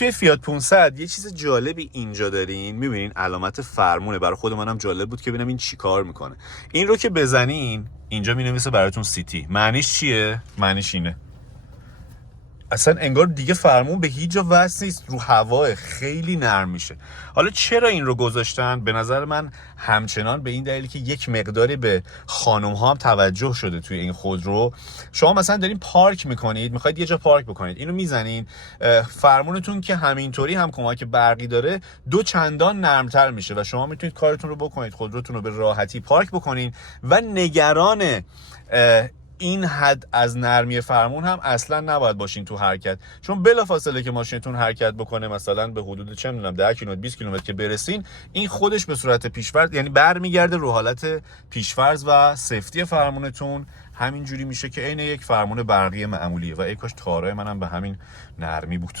توی فیات 500 یه چیز جالبی اینجا دارین، میبینین علامت فرمونه. برای خود منم جالب بود که ببینم این چی کار میکنه. این رو که بزنین اینجا مینویسه براتون سیتی. معنیش چیه؟ معنیش اینه اصلا انگار دیگه فرمون به هیچ جا وصل نیست، رو هواه خیلی نرم میشه. حالا چرا این رو گذاشتن؟ به نظر من همچنان به این دلیل که یک مقداری به خانم ها هم توجه شده توی این خودرو. شما مثلا دارین پارک میکنید، میخواید یه جا پارک بکنید، اینو میزنین، فرمونتون که همینطوری هم کمک برقی داره 2 چندان نرمتر میشه و شما میتونید کارتون رو بکنید، خودروتون رو به راحتی پارک بکنین و نگران این حد از نرمی فرمون هم اصلا نباید باشین تو حرکت، چون بلافاصله که ماشینتون حرکت بکنه مثلا به حدود چه میدونم 10 کیلومتر 20 کیلومتر که برسین، این خودش به صورت پیش‌فرض یعنی برمیگرده رو حالت پیش‌فرض و سیفتی فرمونتون همین جوری میشه که عین یک فرمون برقی معمولیه. و ای کاش تارای منم به همین نرمی بود.